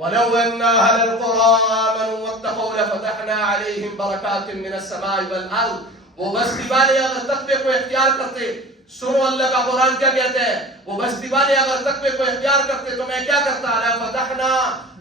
وَلَوْ أَنَّ أَهْلَ الْقُرَىٰ آمَنُوا وَاتَّقَوْا لَفَتَحْنَا عَلَيْهِمْ بَرَكَاتٍ مِّنَ السَّمَاءِ وَالْأَرْضِ. وہ بستی والے اگر تقوی کو اختیار کرتے، سنو اللہ کا قرآن کیا کہتا ہے، وہ بستی والے اگر تقوی کو اختیار کرتے تو میں کیا کرتا، لَفَتَحْنَا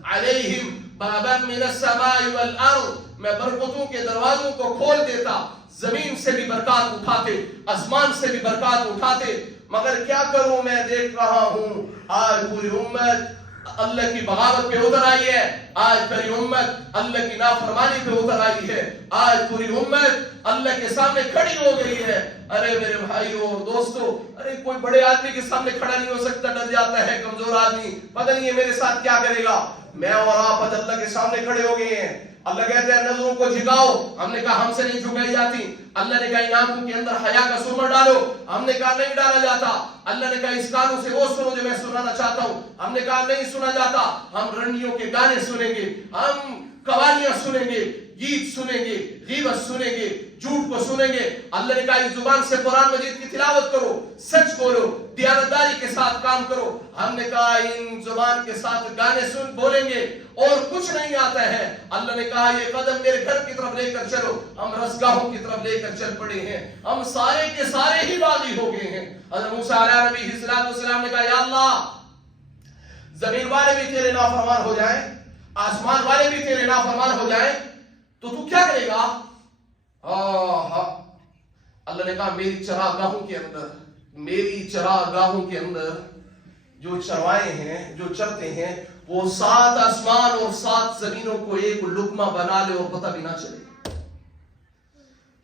عَلَيْهِمْ بَابًا مِّنَ السَّمَاءِ وَالْأَرْضِ. میں برکتوں کے دروازوں کو کھول دیتا، زمین سے بھی برکات اٹھاتے، آسمان سے بھی برکات اٹھاتے. مگر کیا کروں، میں دیکھ رہا ہوں آج پوری امت اللہ کی بغاوت پہ اتر آئی ہے، آج پوری امت اللہ کی نافرمانی پہ اتر آئی ہے، آج پوری امت اللہ کے سامنے کھڑی ہو گئی ہے. ارے میرے بھائیوں اور دوستو، ارے کوئی بڑے آدمی کے سامنے کھڑا نہیں ہو سکتا، ڈر جاتا ہے. کمزور آدمی پتہ نہیں ہے میرے ساتھ کیا کرے گا. میں اور آپ اللہ کے سامنے کھڑے ہو گئے ہیں. اللہ کہتے ہیں نظروں کو جھکاؤ، ہم نے کہا ہم سے نہیں جھکائی جاتی. اللہ نے کہا ان آنکھوں کے اندر حیا کا سرمہ ڈالو، ہم نے کہا نہیں ڈالا جاتا. اللہ نے کہا اس کانوں سے وہ سنو جو میں سنانا چاہتا ہوں، ہم نے کہا نہیں سنا جاتا. ہم رنڈیوں کے گانے سنیں گے، ہم قوالیاں سنیں گے، گیت سنیں گے، غیبت سنیں گے، جھوٹ کو سنیں گے. اللہ نے کہا اس زبان سے قرآن مجید کی تلاوت کرو، سچ بولو، دیانتداری کے ساتھ کام کرو. ہم نے کہا ان زبان کے ساتھ گانے سن بولیں گے اور کچھ نہیں آتا ہے. اللہ نے کہا یہ قدم میرے گھر کی طرف لے کر چلو. ہم رزگاہوں کی طرف لے کر چل پڑے ہیں، ہم سارے کے سارے ہی باغی ہو گئے ہیں. حضرت موسیٰ علیہ نبی السلام نے کہا یا اللہ، زمین والے بھی تیرے نافرمان ہو جائیں، آسمان والے بھی تیرے نافرمان ہو جائیں تو تو کیا کرے گا؟ اللہ نے کہا میری چراگاہوں کے اندر جو چروائے ہیں، جو چرتے ہیں، وہ 7 آسمان اور 7 زمینوں کو ایک لقمہ بنا لے اور پتہ بھی نہ چلے.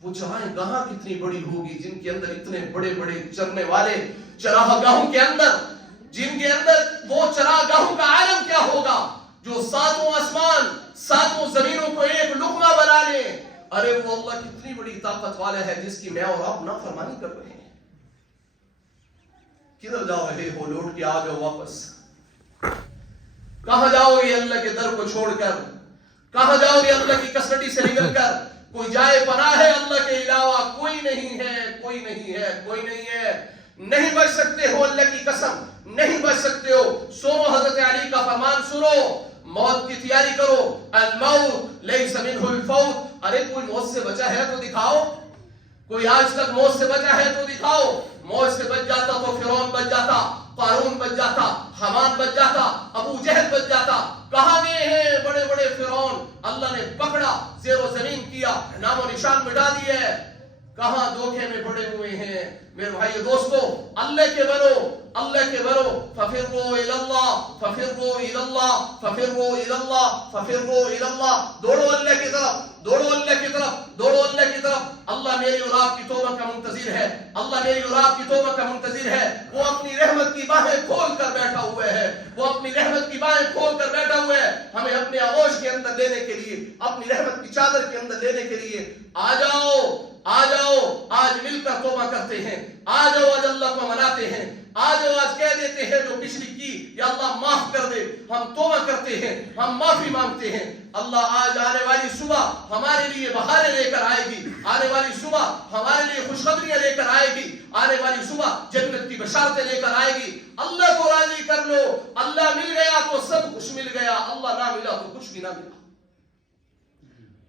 وہ چرائیں گاہ کتنی بڑی ہوگی جن کے اندر اتنے بڑے بڑے چرنے والے چراگاہوں کے اندر، جن کے اندر وہ چراگاہوں کا عالم کیا ہوگا جو 7 آسمان 7 زمینوں کو ایک لقمہ بنا لے. ارے وہ اللہ کتنی بڑی طاقت والا ہے جس کی میں اور آپ نافرمانی کر رہے ہیں. کدھر جاؤ رہے ہو؟ لوٹ کے آ جاؤ واپس. کہاں جاؤ گے اللہ کے در کو چھوڑ کر؟ کہاں جاؤ گے اللہ کی کسٹڈی سے نکل کر؟ کوئی جائے پناہ ہے اللہ کے علاوہ کوئی نہیں ہے، کوئی نہیں ہے، کوئی نہیں ہے. نہیں بچ سکتے ہو، اللہ کی قسم نہیں بچ سکتے ہو. سنو حضرت علی کا فرمان سنو، موت کی تیاری کرو. الموت لیس منہ الفوت. ارے کوئی موت سے بچا ہے تو دکھاؤ، کوئی آج تک موت سے بچا ہے تو دکھاؤ. موت سے بچ جاتا تو فرعون بچ جاتا، قارون بچ جاتا، حمان بچ جاتا، ابو جہل بچ جاتا. کہاں گئے ہیں بڑے بڑے فرعون؟ اللہ نے پکڑا، زیر و زمین کیا، نام و نشان مٹا دیے. کہاں دھوکے میں پڑے ہوئے ہیں. میرے بھائی دوستو، اللہ کے بنو، اللہ کے بنو. ففروا الی اللہ، ففروا الی اللہ، ففروا الی اللہ، ففروا الی اللہ. دوڑو اللہ کی طرف، دوڑو اللہ کی طرف، دوڑو اللہ کی طرف. اللہ میری اور آپ کی توبہ کا منتظر ہے، اللہ میری اور آپ کی توبہ کا منتظر ہے. وہ اپنی رحمت کی باہیں کھول کر بیٹھا ہوا ہے، وہ اپنی رحمت کی باہیں کھول کر بیٹھا ہوا ہے ہمیں اپنے آغوش کے اندر لینے کے لیے، اپنی رحمت کی چادر کے اندر لینے کے لیے. آ جاؤ، آ جاؤ، آج مل کر توبہ کرتے ہیں. آ جاؤ آج اللہ کو مناتے ہیں. آ جاؤ آج کہہ دیتے ہیں جو پچھلی کی یا اللہ معاف کر دے. ہم توبہ کرتے ہیں، ہم معافی مانگتے ہیں. اللہ آج آنے والی صبح ہمارے لیے بہاریں لے کر آئے گی، آنے والی صبح ہمارے لیے خوشخبریاں لے کر آئے گی، آنے والی صبح جنت کی بشارتیں لے کر آئے گی. اللہ کو راضی کر لو. اللہ مل گیا تو سب کچھ مل گیا، اللہ نہ ملا تو کچھ بھی نہ ملا.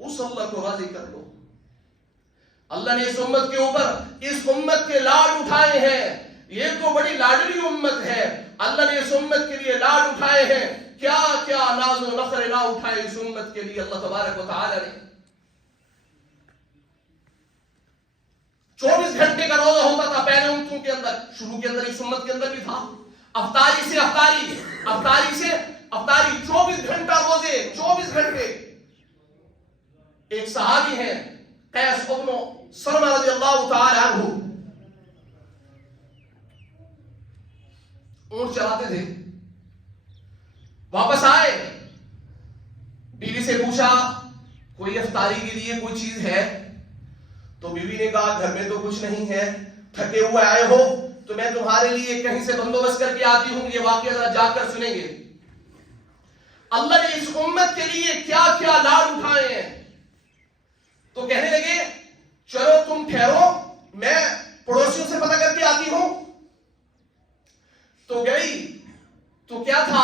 اس اللہ کو راضی کر لو. اللہ نے اس امت کے اوپر، اس امت کے لاڈ اٹھائے ہیں. یہ تو بڑی لاڈلی امت ہے. اللہ نے اس امت کے لیے لاڈ اٹھائے ہیں. کیا کیا ناز و نخر نہ اٹھائے اس امت کے لیے اللہ تبارک و تعالی نے. 24 گھنٹے کا روزہ ہوتا تھا پہلے امتوں کے اندر، شروع کے اندر اس امت کے اندر بھی تھا. افطاری سے افطاری، افطاری سے افطاری، 24 گھنٹہ روزے، 24 گھنٹے. ایک صحابی ہیں قیس ابن سلمہ رضی اللہ تعالی عنہ، اونٹ چلاتے تھے. واپس آئے، بیوی سے پوچھا کوئی افطاری کے لیے کوئی چیز ہے؟ تو بیوی نے کہا گھر میں تو کچھ نہیں ہے، تھکے ہوئے آئے ہو تو میں تمہارے لیے کہیں سے بندوبست کر کے آتی ہوں. یہ واقعہ ذرا جا کر سنیں گے. اللہ نے اس امت کے لیے کیا کیا لاڈ اٹھائے ہیں. تو کہنے لگے چلو تم ٹھہرو، میں پڑوسیوں سے پتہ کر کے آتی ہوں. تو گئی تو کیا تھا،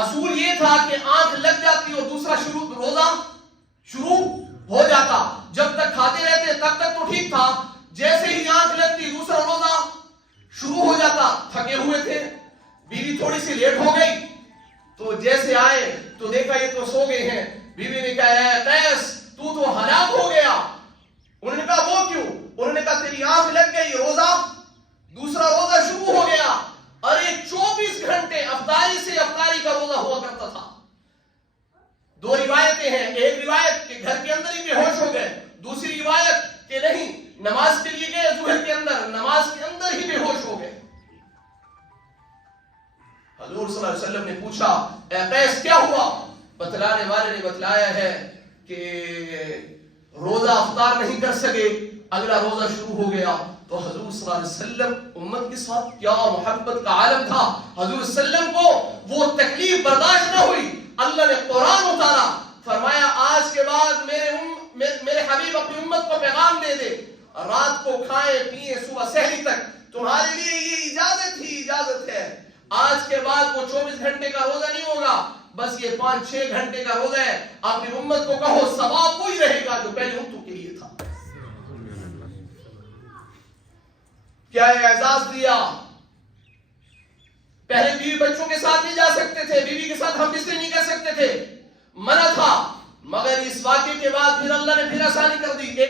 اصول یہ تھا کہ آنکھ لگ جاتی اور دوسرا روزہ شروع ہو جاتا. جب تک کھاتے رہتے تب تک تو ٹھیک تھا, جیسے ہی آنکھ لگتی دوسرا روزہ شروع ہو جاتا. تھکے ہوئے تھے, بیوی تھوڑی سی لیٹ ہو گئی تو جیسے آئے تو دیکھا یہ تو سو گئے ہیں. بیوی نے کہا اے قیس تو ہلاک ہو گیا. انہوں نے کہا وہ کیوں؟ انہوں نے کہا تیری آنکھ لگ گئی, دوسرا روزہ شروع ہو گیا. ارے 24 گھنٹے افطاری سے افطاری کا روزہ ہوا کرتا تھا. دو روایتیں ہیں, ایک روایت کہ گھر کے اندر ہی بے ہوش ہو گئے, دوسری روایت کہ نہیں نماز کے لیے گئے ظہر کے اندر, نماز کے اندر ہی بے ہوش ہو گئے. حضور صلی اللہ علیہ وسلم نے پوچھا اے قیس کیا ہوا؟ بتلانے والے نے بتلایا ہے کہ روزہ افطار نہیں کر سکے, اگلا روزہ شروع ہو گیا. تو حضور صلی اللہ علیہ وسلم امت کے ساتھ کیا محبت کا عالم تھا. حضور صلی اللہ علیہ وسلم کو وہ تکلیف برداشت نہ ہوئی. اللہ نے قرآن اتارا, فرمایا آج کے بعد میرے حبیب اپنی امت کو پیغام دے دے, رات کو کھائیں پیئیں صبح سحری تک, تمہارے لیے یہ اجازت ہے. آج کے بعد وہ 24 گھنٹے کا روزہ نہیں ہوگا, بس یہ 5-6 گھنٹے کا روزہ ہے. اپنی امت کو کہو ثواب وہی رہے گا جو پہلے امتوں کے لیے تھا. کیا اعزاز دیا. پہلے بیوی بچوں کے ساتھ نہیں جا سکتے تھے, بیوی کے ساتھ ہم بستری نہیں کر سکتے تھے, منع تھا. مگر اس واقعے کے بعد پھر اللہ نے پھر آسانی کر دی.